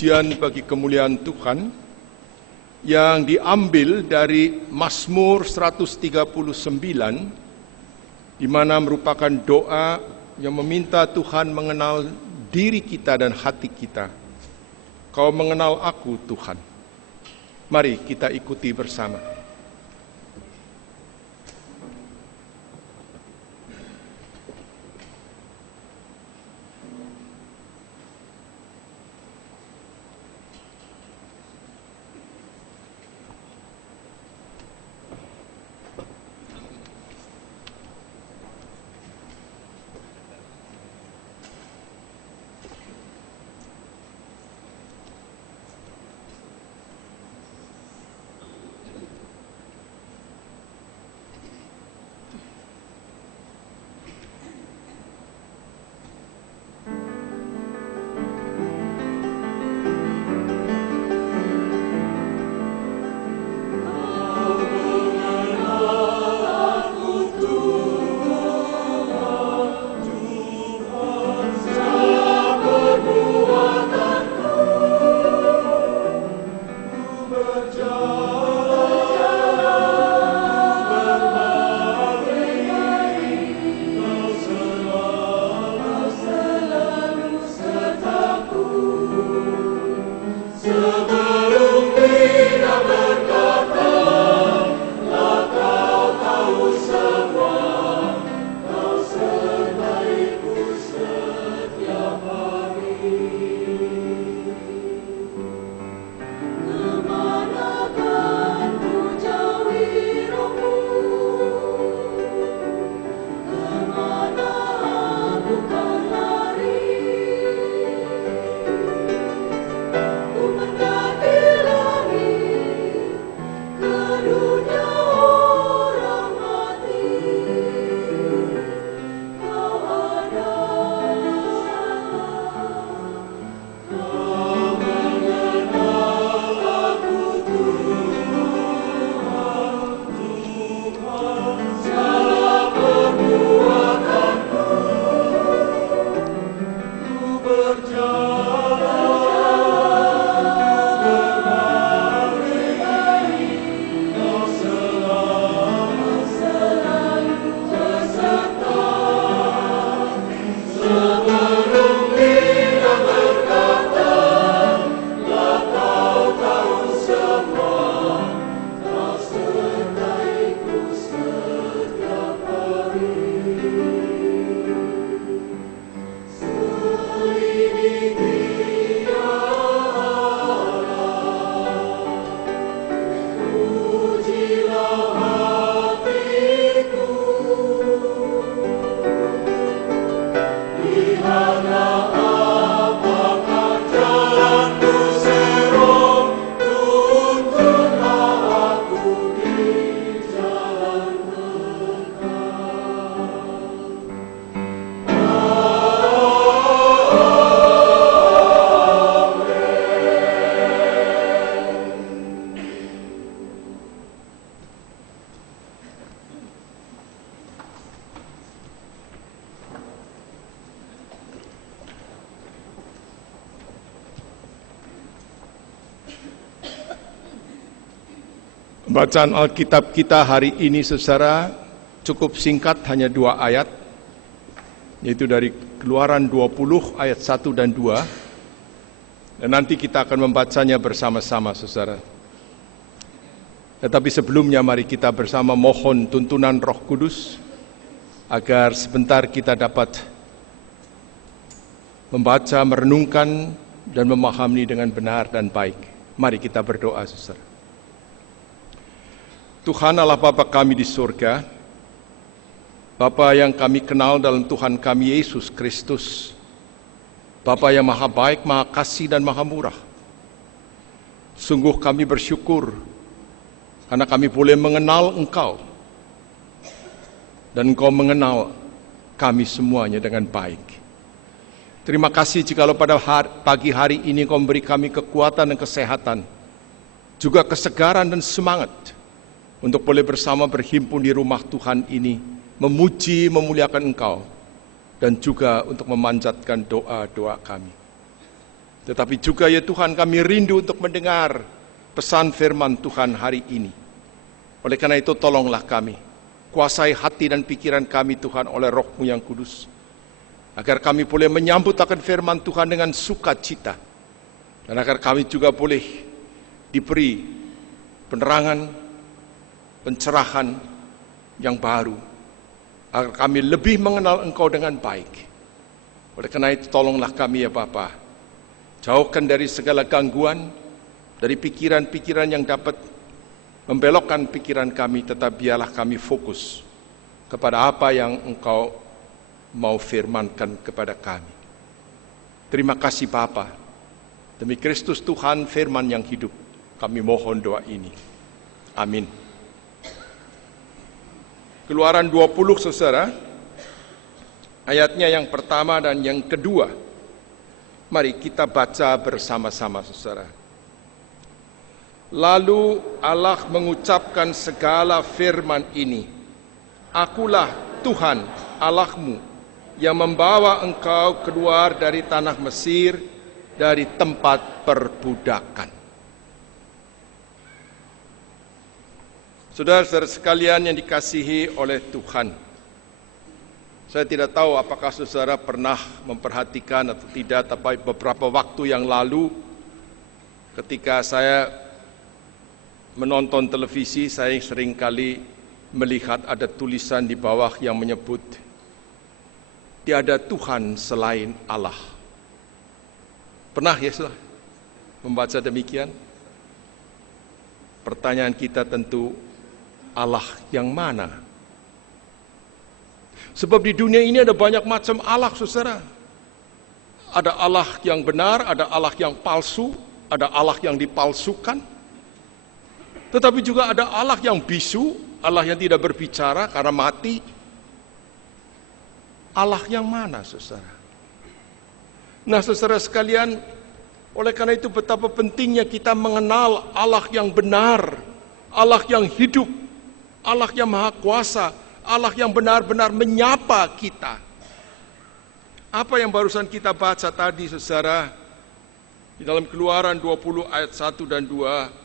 Pujian bagi kemuliaan Tuhan yang diambil dari Mazmur 139, di mana merupakan doa yang meminta Tuhan mengenal diri kita dan hati kita. Kau mengenal aku, Tuhan. Mari kita ikuti bersama. Bacaan Alkitab kita hari ini saudara cukup singkat, hanya 2 ayat, yaitu dari Keluaran 20 ayat 1 dan 2. Dan nanti kita akan membacanya bersama-sama saudara. Tetapi sebelumnya mari kita bersama mohon tuntunan Roh Kudus agar sebentar kita dapat membaca, merenungkan dan memahami dengan benar dan baik. Mari kita berdoa saudara. Tuhan Allah Bapa kami di surga, Bapa yang kami kenal dalam Tuhan kami Yesus Kristus, Bapa yang maha baik, maha kasih dan maha murah. Sungguh kami bersyukur karena kami boleh mengenal Engkau dan Engkau mengenal kami semuanya dengan baik. Terima kasih jikalau pada pagi hari ini Engkau memberi kami kekuatan dan kesehatan, juga kesegaran dan semangat untuk boleh bersama berhimpun di rumah Tuhan ini, memuji, memuliakan Engkau, dan juga untuk memanjatkan doa-doa kami. Tetapi juga ya Tuhan, kami rindu untuk mendengar pesan firman Tuhan hari ini. Oleh karena itu tolonglah kami, kuasai hati dan pikiran kami Tuhan oleh Roh-Mu yang kudus, agar kami boleh menyambut akan firman Tuhan dengan sukacita, dan agar kami juga boleh diberi penerangan, pencerahan yang baru, agar kami lebih mengenal Engkau dengan baik. Oleh karena itu tolonglah kami ya Bapa, jauhkan dari segala gangguan, dari pikiran-pikiran yang dapat membelokkan pikiran kami, tetap biarlah kami fokus kepada apa yang Engkau mau firmankan kepada kami. Terima kasih Bapa. Demi Kristus Tuhan firman yang hidup, kami mohon doa ini. Amin. Keluaran 20 saudara, ayatnya yang pertama dan yang kedua. Mari kita baca bersama-sama saudara. Lalu Allah mengucapkan segala firman ini, Akulah Tuhan Allahmu yang membawa engkau keluar dari tanah Mesir, dari tempat perbudakan. Saudara-saudara sekalian yang dikasihi oleh Tuhan, saya tidak tahu apakah saudara pernah memperhatikan atau tidak, tapi beberapa waktu yang lalu ketika saya menonton televisi, saya seringkali melihat ada tulisan di bawah yang menyebut, tiada Tuhan selain Allah. Pernah ya saudara membaca demikian? Pertanyaan kita tentu, Allah yang mana? Sebab di dunia ini ada banyak macam Allah saudara. Ada Allah yang benar, ada Allah yang palsu, ada Allah yang dipalsukan. Tetapi juga ada Allah yang bisu, Allah yang tidak berbicara karena mati. Allah yang mana saudara? Nah saudara sekalian, oleh karena itu betapa pentingnya kita mengenal Allah yang benar, Allah yang hidup, Allah yang maha kuasa, Allah yang benar-benar menyapa kita. Apa yang barusan kita baca tadi saudara, di dalam Keluaran 20 ayat 1 dan 2,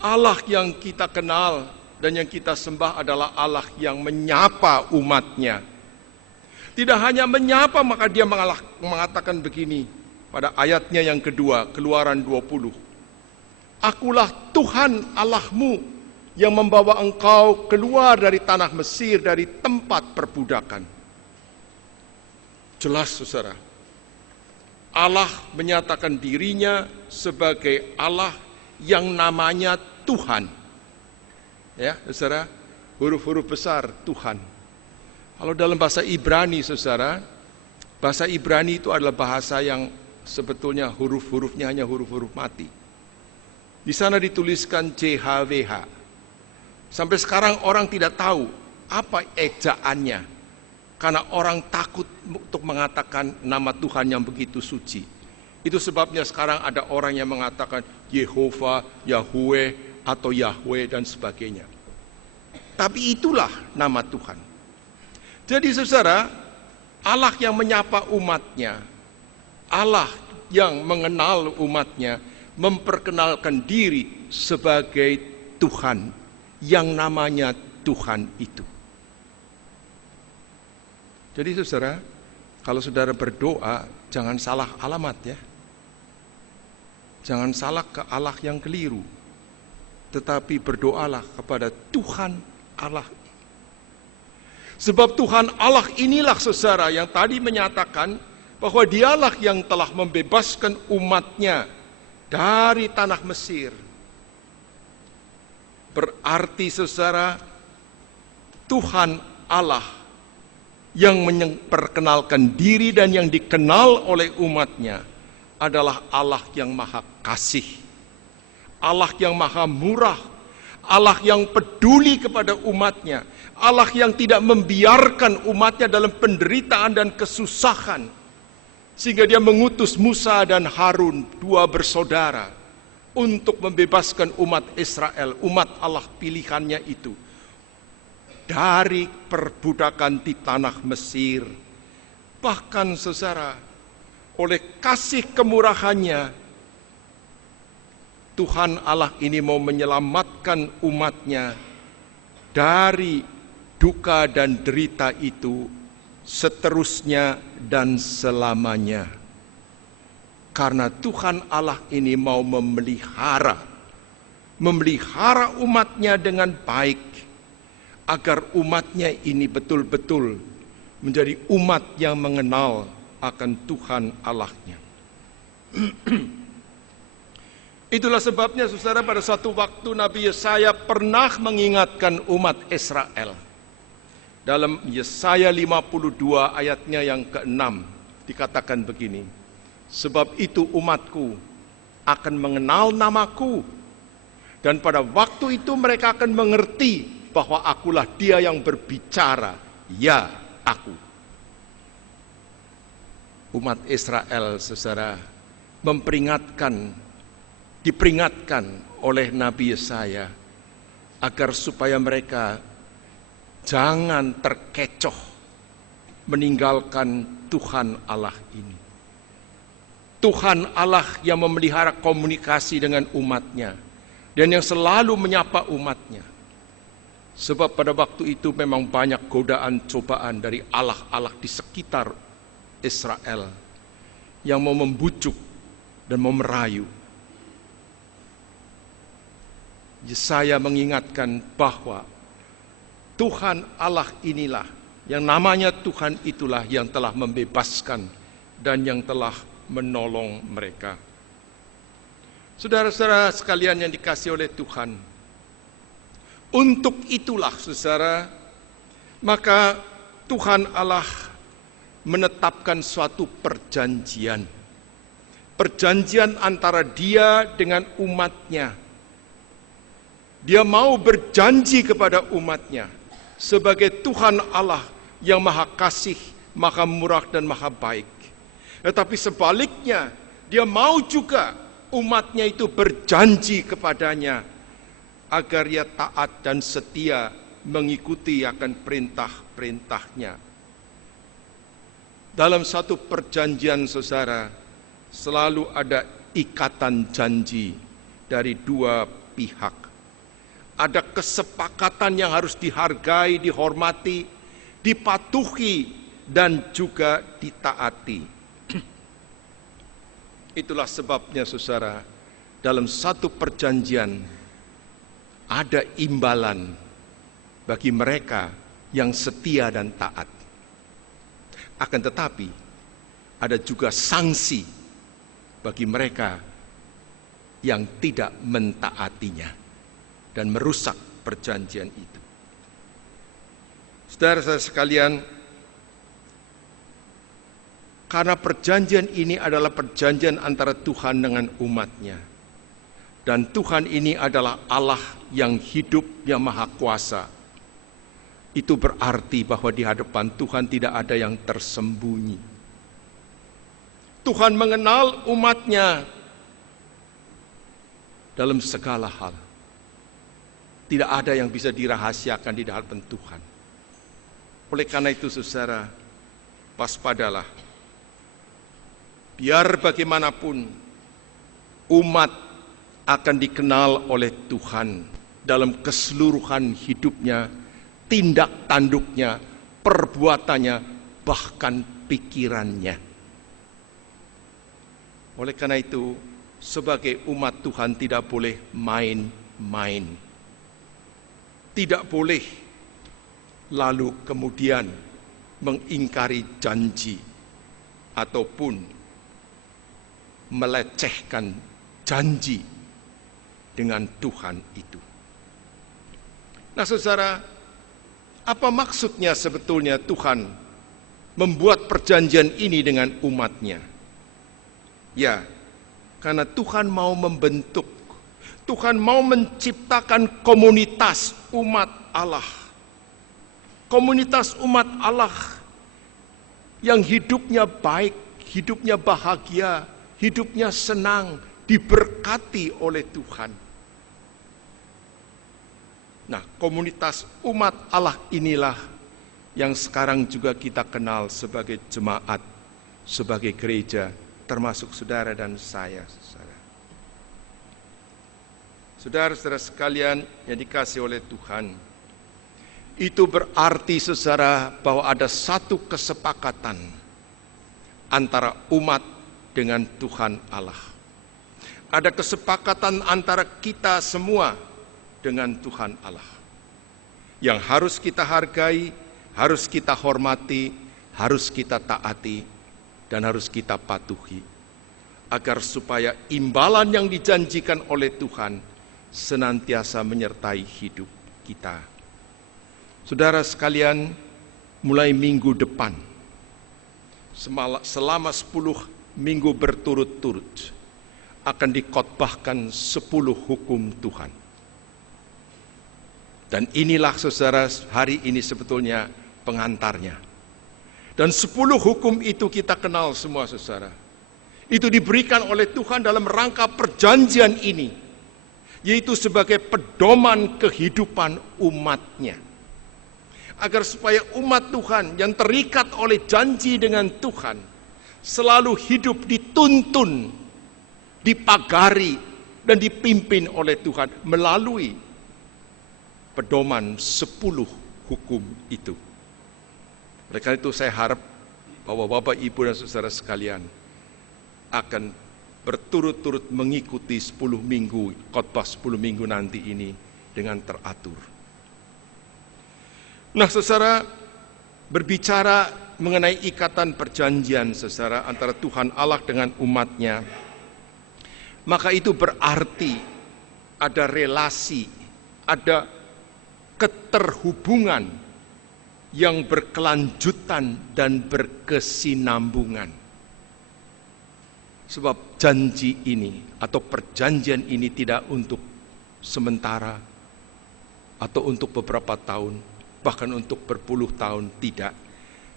Allah yang kita kenal dan yang kita sembah adalah Allah yang menyapa umatnya. Tidak hanya menyapa, maka dia mengatakan begini pada ayatnya yang kedua, Keluaran 20. Akulah Tuhan Allahmu yang membawa engkau keluar dari tanah Mesir, dari tempat perbudakan. Jelas saudara, Allah menyatakan dirinya sebagai Allah yang namanya Tuhan. Ya, saudara, huruf-huruf besar Tuhan. Kalau dalam bahasa Ibrani, saudara, bahasa Ibrani itu adalah bahasa yang sebetulnya huruf-hurufnya hanya huruf-huruf mati. Di sana dituliskan JHWH. Sampai sekarang orang tidak tahu apa ejaannya, karena orang takut untuk mengatakan nama Tuhan yang begitu suci. Itu sebabnya sekarang ada orang yang mengatakan Yehova, Yahweh, atau Yahweh dan sebagainya. Tapi itulah nama Tuhan. Jadi saudara, Allah yang menyapa umatnya, Allah yang mengenal umatnya, memperkenalkan diri sebagai Tuhan, yang namanya Tuhan itu. Jadi saudara, kalau saudara berdoa, jangan salah alamat ya. Jangan salah ke Allah yang keliru, tetapi berdoalah kepada Tuhan Allah. Sebab Tuhan Allah inilah saudara yang tadi menyatakan bahwa dialah yang telah membebaskan umatnya dari tanah Mesir. Berarti saudara, Tuhan Allah yang memperkenalkan diri dan yang dikenal oleh umatnya adalah Allah yang maha kasih, Allah yang maha murah, Allah yang peduli kepada umatnya, Allah yang tidak membiarkan umatnya dalam penderitaan dan kesusahan, sehingga dia mengutus Musa dan Harun, dua bersaudara, untuk membebaskan umat Israel, umat Allah pilihannya itu, dari perbudakan di tanah Mesir. Bahkan saudara, oleh kasih kemurahannya, Tuhan Allah ini mau menyelamatkan umatnya dari duka dan derita itu seterusnya dan selamanya. Karena Tuhan Allah ini mau memelihara umatnya dengan baik, agar umatnya ini betul-betul menjadi umat yang mengenal akan Tuhan Allahnya. Itulah sebabnya saudara, pada suatu waktu Nabi Yesaya pernah mengingatkan umat Israel. Dalam Yesaya 52 ayatnya yang ke-6 dikatakan begini, sebab itu umatku akan mengenal namaku, dan pada waktu itu mereka akan mengerti bahwa akulah Dia yang berbicara, ya aku. Umat Israel, saudara, diperingatkan oleh Nabi Yesaya agar supaya mereka jangan terkecoh meninggalkan Tuhan Allah ini. Tuhan Allah yang memelihara komunikasi dengan umatnya dan yang selalu menyapa umatnya. Sebab pada waktu itu memang banyak godaan cobaan dari Allah-Allah di sekitar Israel yang mau membujuk dan mau merayu. Yesaya mengingatkan bahwa Tuhan Allah inilah, yang namanya Tuhan itulah yang telah membebaskan dan yang telah menolong mereka. Saudara-saudara sekalian yang dikasihi oleh Tuhan, untuk itulah saudara, maka Tuhan Allah menetapkan suatu perjanjian. Perjanjian antara Dia dengan umatnya. Dia mau berjanji kepada umatnya sebagai Tuhan Allah yang maha kasih, maha murah dan maha baik. Tetapi sebaliknya, Dia mau juga umatnya itu berjanji kepadanya agar ia taat dan setia mengikuti akan perintah-perintahnya. Dalam satu perjanjian saudara, selalu ada ikatan janji dari dua pihak. Ada kesepakatan yang harus dihargai, dihormati, dipatuhi, dan juga ditaati. Itulah sebabnya saudara, dalam satu perjanjian ada imbalan bagi mereka yang setia dan taat. Akan tetapi ada juga sanksi bagi mereka yang tidak mentaatinya dan merusak perjanjian itu. Saudara-saudara sekalian, karena perjanjian ini adalah perjanjian antara Tuhan dengan umatnya, dan Tuhan ini adalah Allah yang hidup, yang maha kuasa, itu berarti bahwa di hadapan Tuhan tidak ada yang tersembunyi. Tuhan mengenal umatnya dalam segala hal. Tidak ada yang bisa dirahasiakan di hadapan Tuhan. Oleh karena itu saudara, waspadalah. Biar bagaimanapun umat akan dikenal oleh Tuhan dalam keseluruhan hidupnya, tindak tanduknya, perbuatannya, bahkan pikirannya. Oleh karena itu, sebagai umat Tuhan tidak boleh main-main. Tidak boleh lalu kemudian mengingkari janji ataupun melecehkan janji dengan Tuhan itu. Nah saudara, apa maksudnya sebetulnya Tuhan membuat perjanjian ini dengan umatnya? Ya, karena Tuhan mau membentuk, Tuhan mau menciptakan komunitas umat Allah. Komunitas umat Allah yang hidupnya baik, hidupnya bahagia, hidupnya senang, diberkati oleh Tuhan. Nah, komunitas umat Allah inilah yang sekarang juga kita kenal sebagai jemaat, sebagai gereja termasuk saudara dan saya. Saudara-saudara sekalian yang dikasihi oleh Tuhan, itu berarti saudara bahwa ada satu kesepakatan antara umat dengan Tuhan Allah. Ada kesepakatan antara kita semua dengan Tuhan Allah. Yang harus kita hargai, harus kita hormati, harus kita taati, dan harus kita patuhi. Agar supaya imbalan yang dijanjikan oleh Tuhan senantiasa menyertai hidup kita. Saudara sekalian, mulai minggu depan, selama 10 minggu berturut-turut, akan dikhotbahkan 10 hukum Tuhan. Dan inilah saudara, hari ini sebetulnya pengantarnya. Dan 10 hukum itu kita kenal semua saudara. Itu diberikan oleh Tuhan dalam rangka perjanjian ini, yaitu sebagai pedoman kehidupan umatnya. Agar supaya umat Tuhan yang terikat oleh janji dengan Tuhan selalu hidup dituntun, dipagari, dan dipimpin oleh Tuhan melalui pedoman 10 hukum itu. Oleh karena itu saya harap bahwa Bapak, Ibu, dan saudara sekalian akan berturut-turut mengikuti 10 minggu, khotbah 10 minggu nanti ini dengan teratur. Nah, saudara, berbicara mengenai ikatan perjanjian, saudara, antara Tuhan Allah dengan umatnya, maka itu berarti ada relasi, ada keterhubungan yang berkelanjutan dan berkesinambungan. Sebab janji ini atau perjanjian ini tidak untuk sementara atau untuk beberapa tahun, bahkan untuk berpuluh tahun, tidak.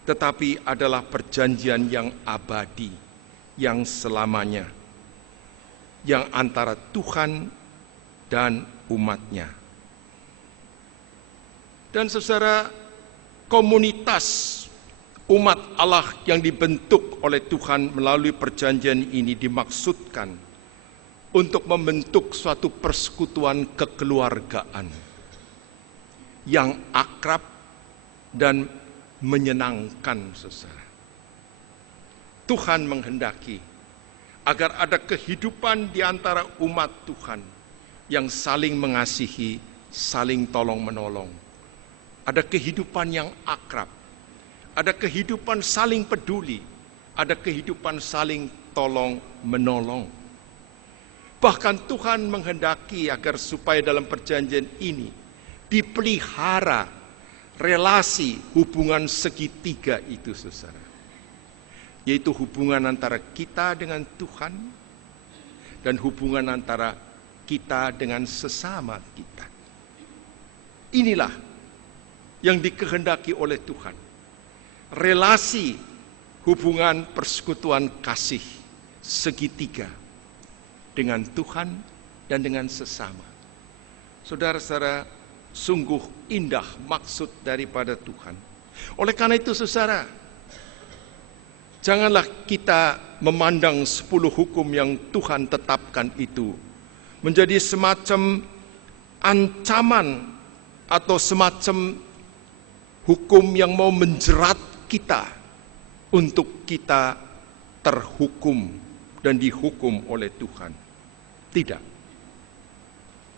Tetapi adalah perjanjian yang abadi, yang selamanya, yang antara Tuhan dan umatnya. Dan saudara, komunitas umat Allah yang dibentuk oleh Tuhan melalui perjanjian ini dimaksudkan untuk membentuk suatu persekutuan kekeluargaan yang akrab dan menyenangkan, saudara. Tuhan menghendaki agar ada kehidupan di antara umat Tuhan yang saling mengasihi, saling tolong-menolong. Ada kehidupan yang akrab, ada kehidupan saling peduli, ada kehidupan saling tolong-menolong. Bahkan Tuhan menghendaki agar supaya dalam perjanjian ini dipelihara relasi hubungan segitiga itu, saudara. Yaitu hubungan antara kita dengan Tuhan dan hubungan antara kita dengan sesama kita. Inilah yang dikehendaki oleh Tuhan. Relasi hubungan persekutuan kasih segitiga dengan Tuhan dan dengan sesama. Saudara-saudara, sungguh indah maksud daripada Tuhan. Oleh karena itu saudara, janganlah kita memandang 10 hukum yang Tuhan tetapkan itu menjadi semacam ancaman atau semacam hukum yang mau menjerat kita untuk kita terhukum dan dihukum oleh Tuhan. Tidak.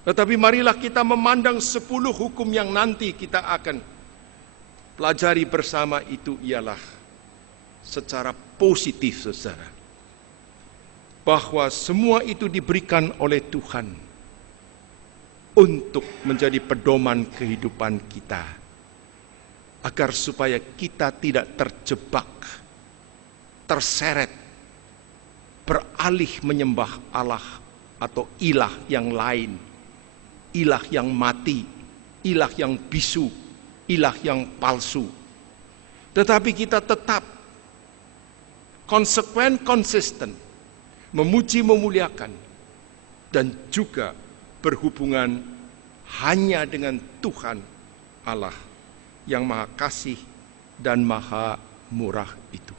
Tetapi marilah kita memandang 10 hukum yang nanti kita akan pelajari bersama itu ialah secara positif, saudara. Bahwa semua itu diberikan oleh Tuhan untuk menjadi pedoman kehidupan kita. Agar supaya kita tidak terjebak, terseret, beralih menyembah Allah atau ilah yang lain. Ilah yang mati, ilah yang bisu, ilah yang palsu. Tetapi kita tetap konsekuen, konsisten, memuji, memuliakan, dan juga berhubungan hanya dengan Tuhan Allah yang Maha Kasih dan Maha Murah itu.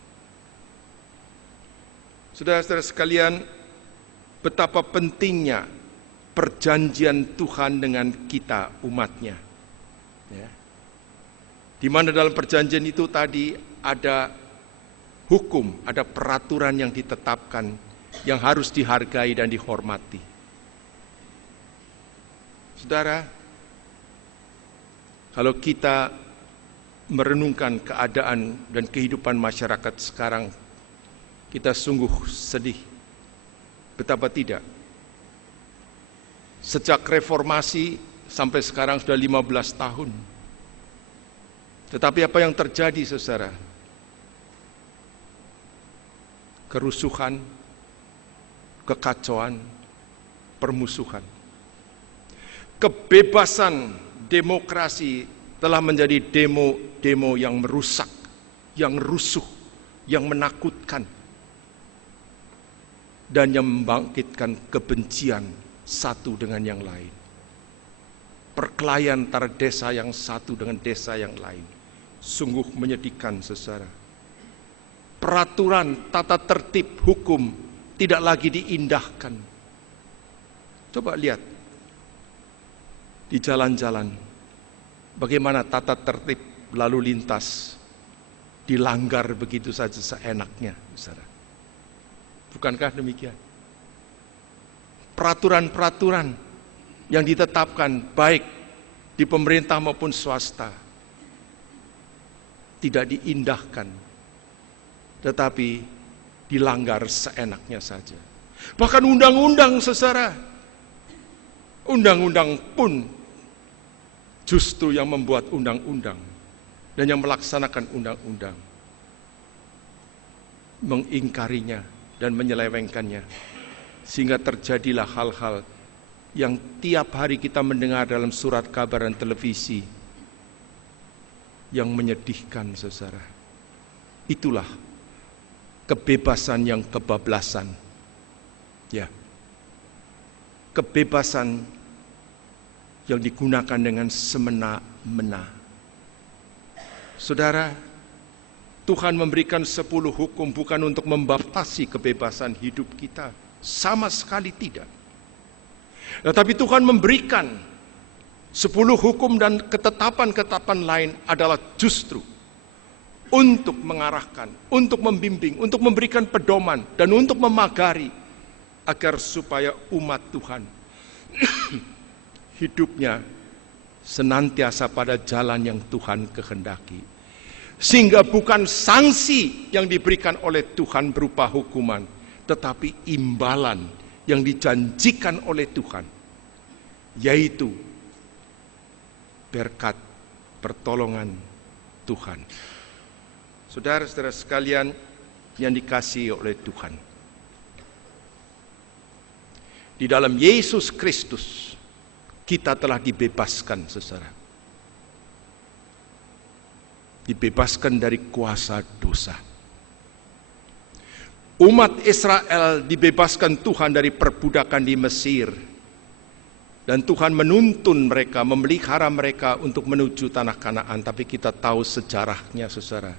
Saudara-saudara sekalian, betapa pentingnya perjanjian Tuhan dengan kita, umatnya. Ya. Di mana dalam perjanjian itu tadi ada hukum, ada peraturan yang ditetapkan, yang harus dihargai dan dihormati. Saudara, kalau kita merenungkan keadaan dan kehidupan masyarakat sekarang, kita sungguh sedih. Betapa tidak. Sejak reformasi sampai sekarang sudah 15 tahun. Tetapi apa yang terjadi, saudara? Kerusuhan, kekacauan, permusuhan. Kebebasan demokrasi telah menjadi demo-demo yang merusak, yang rusuh, yang menakutkan, dan yang membangkitkan kebencian satu dengan yang lain. Perkelahian antara desa yang satu dengan desa yang lain. Sungguh menyedihkan, saudara. Peraturan tata tertib hukum tidak lagi diindahkan. Coba lihat di jalan-jalan bagaimana tata tertib lalu lintas dilanggar begitu saja seenaknya, saudara. Bukankah demikian? Peraturan-peraturan yang ditetapkan baik di pemerintah maupun swasta tidak diindahkan, tetapi dilanggar seenaknya saja. Bahkan undang-undang, saudara, undang-undang pun justru yang membuat undang-undang dan yang melaksanakan undang-undang mengingkarinya dan menyelewengkannya, sehingga terjadilah hal-hal yang tiap hari kita mendengar dalam surat kabar dan televisi yang menyedihkan, saudara. Itulah kebebasan yang kebablasan. Ya. Kebebasan yang digunakan dengan semena-mena. Saudara, Tuhan memberikan 10 hukum bukan untuk membatasi kebebasan hidup kita. Sama sekali tidak. Tetapi Tuhan memberikan 10 hukum dan ketetapan-ketetapan lain adalah justru untuk mengarahkan, untuk membimbing, untuk memberikan pedoman, dan untuk memagari agar supaya umat Tuhan hidupnya senantiasa pada jalan yang Tuhan kehendaki. Sehingga bukan sanksi yang diberikan oleh Tuhan berupa hukuman, tetapi imbalan yang dijanjikan oleh Tuhan, yaitu berkat pertolongan Tuhan. Saudara-saudara sekalian yang dikasihi oleh Tuhan, di dalam Yesus Kristus kita telah dibebaskan, saudara. Dibebaskan dari kuasa dosa. Umat Israel dibebaskan Tuhan dari perbudakan di Mesir. Dan Tuhan menuntun mereka, memelihara mereka untuk menuju tanah Kanaan. Tapi kita tahu sejarahnya, saudara.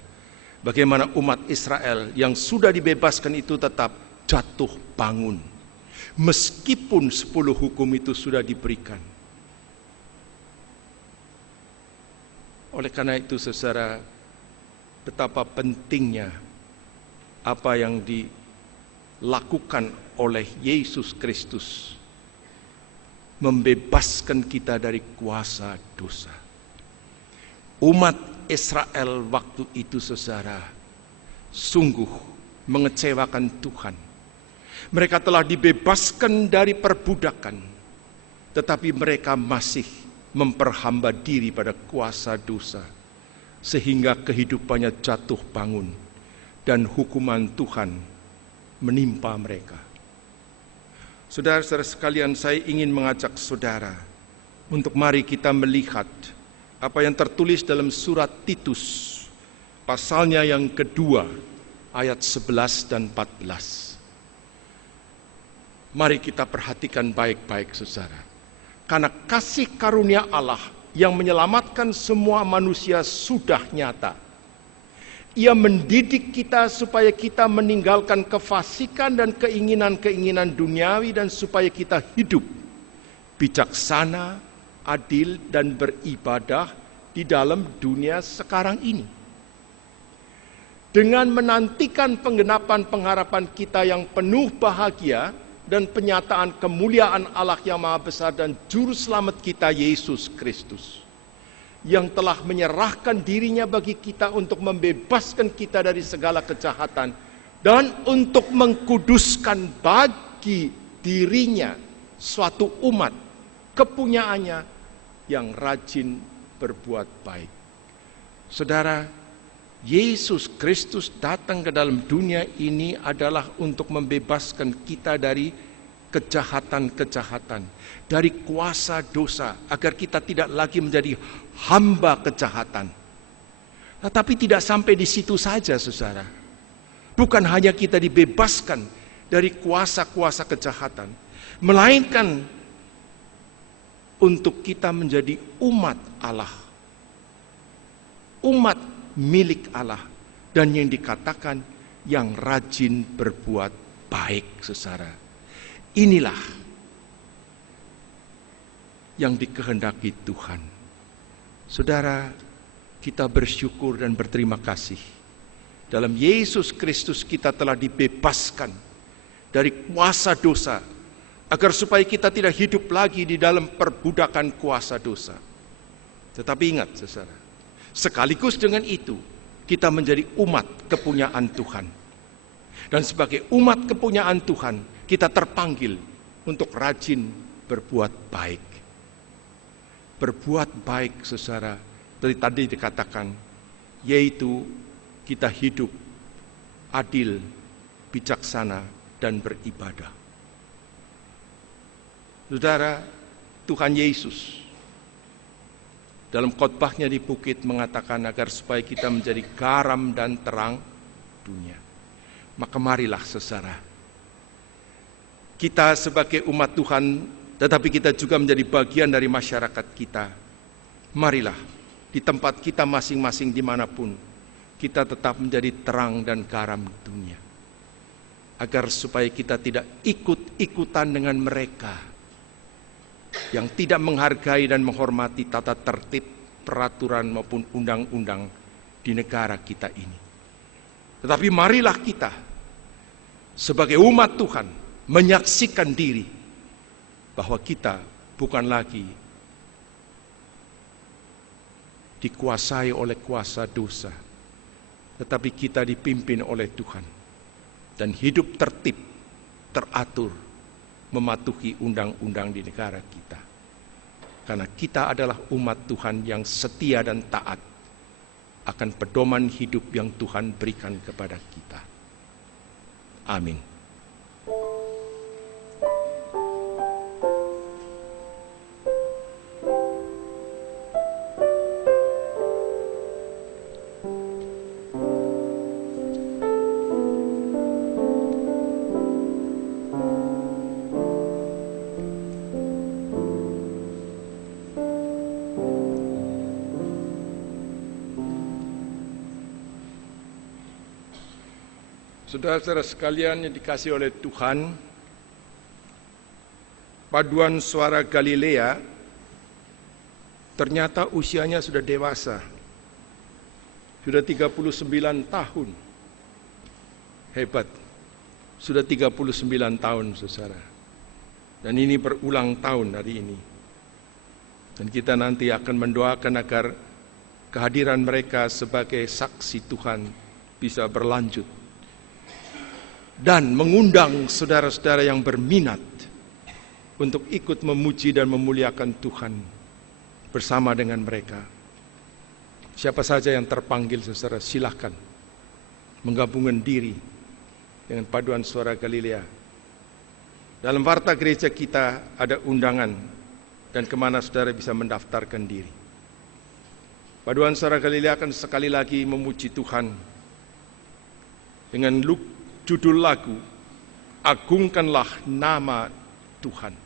Bagaimana umat Israel yang sudah dibebaskan itu tetap jatuh bangun. Meskipun 10 hukum itu sudah diberikan. Oleh karena itu, saudara, betapa pentingnya apa yang dilakukan oleh Yesus Kristus membebaskan kita dari kuasa dosa. Umat Israel waktu itu, saudara, sungguh mengecewakan Tuhan. Mereka telah dibebaskan dari perbudakan, tetapi mereka masih memperhamba diri pada kuasa dosa, sehingga kehidupannya jatuh bangun dan hukuman Tuhan menimpa mereka. Saudara-saudara sekalian, saya ingin mengajak saudara untuk mari kita melihat apa yang tertulis dalam surat Titus, pasalnya yang kedua, ayat 11 dan 14. Mari kita perhatikan baik-baik, saudara. Karena kasih karunia Allah yang menyelamatkan semua manusia sudah nyata. Ia mendidik kita supaya kita meninggalkan kefasikan dan keinginan-keinginan duniawi dan supaya kita hidup bijaksana, adil, dan beribadah di dalam dunia sekarang ini. Dengan menantikan penggenapan pengharapan kita yang penuh bahagia dan penyataan kemuliaan Allah yang Maha Besar dan Juru Selamat kita Yesus Kristus, yang telah menyerahkan dirinya bagi kita untuk membebaskan kita dari segala kejahatan dan untuk mengkuduskan bagi dirinya suatu umat kepunyaannya yang rajin berbuat baik. Saudara, Yesus Kristus datang ke dalam dunia ini adalah untuk membebaskan kita dari kejahatan-kejahatan, dari kuasa dosa, agar kita tidak lagi menjadi hamba kejahatan. Tetapi tidak sampai di situ saja, saudara. Bukan hanya kita dibebaskan dari kuasa-kuasa kejahatan, melainkan untuk kita menjadi umat Allah, umat milik Allah, dan yang dikatakan yang rajin berbuat baik, saudara. Inilah yang dikehendaki Tuhan. Saudara, kita bersyukur dan berterima kasih. Dalam Yesus Kristus kita telah dibebaskan dari kuasa dosa, agar supaya kita tidak hidup lagi di dalam perbudakan kuasa dosa. Tetapi ingat, saudara, sekaligus dengan itu kita menjadi umat kepunyaan Tuhan. Dan sebagai umat kepunyaan Tuhan, kita terpanggil untuk rajin berbuat baik. Berbuat baik, saudara, dari tadi dikatakan, yaitu kita hidup adil, bijaksana, dan beribadah. Saudara, Tuhan Yesus dalam khotbahnya di bukit mengatakan agar supaya kita menjadi garam dan terang dunia. Maka marilah, saudara, kita sebagai umat Tuhan, tetapi kita juga menjadi bagian dari masyarakat kita. Marilah di tempat kita masing-masing dimanapun, kita tetap menjadi terang dan garam dunia. Agar supaya kita tidak ikut-ikutan dengan mereka yang tidak menghargai dan menghormati tata tertib, peraturan maupun undang-undang di negara kita ini. Tetapi marilah kita sebagai umat Tuhan menyaksikan diri bahwa kita bukan lagi dikuasai oleh kuasa dosa, tetapi kita dipimpin oleh Tuhan dan hidup tertib, teratur, mematuhi undang-undang di negara kita. Karena kita adalah umat Tuhan yang setia dan taat akan pedoman hidup yang Tuhan berikan kepada kita. Amin. Saudara-saudara sekalian yang dikasihi oleh Tuhan, paduan suara Galilea ternyata usianya sudah dewasa. Sudah 39 tahun. Hebat. Sudah 39 tahun, saudara. Dan ini berulang tahun hari ini. Dan kita nanti akan mendoakan agar kehadiran mereka sebagai saksi Tuhan bisa berlanjut. Dan mengundang saudara-saudara yang berminat untuk ikut memuji dan memuliakan Tuhan bersama dengan mereka. Siapa saja yang terpanggil, saudara, silahkan menggabungkan diri dengan paduan suara Galilea. Dalam warta gereja kita ada undangan dan kemana saudara bisa mendaftarkan diri. Paduan suara Galilea akan sekali lagi memuji Tuhan dengan judul lagu, Agungkanlah Nama Tuhan.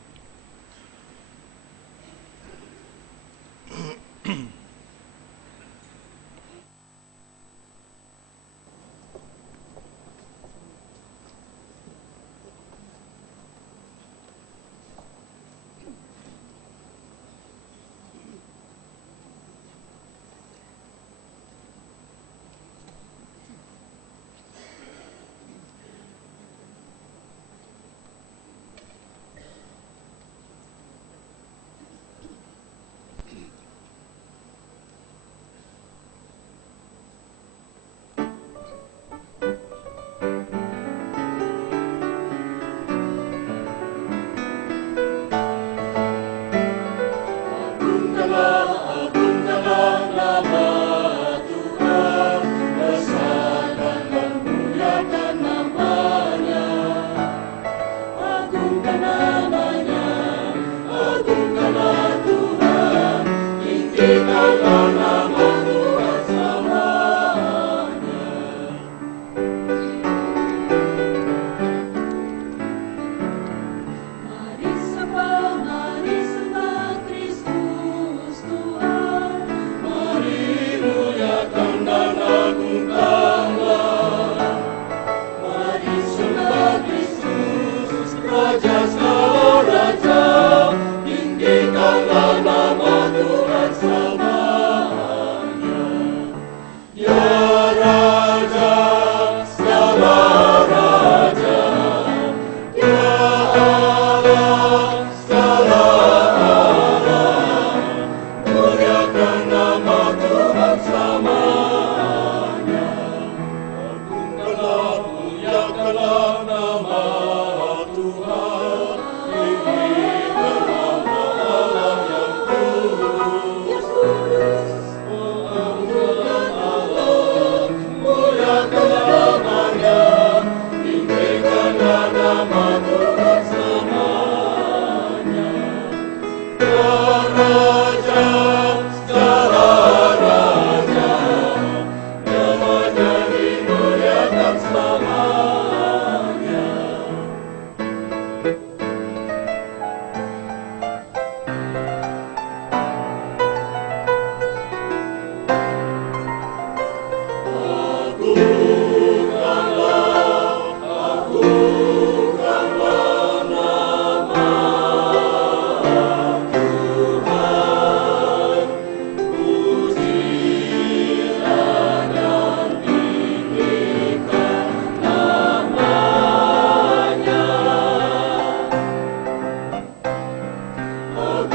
Amin.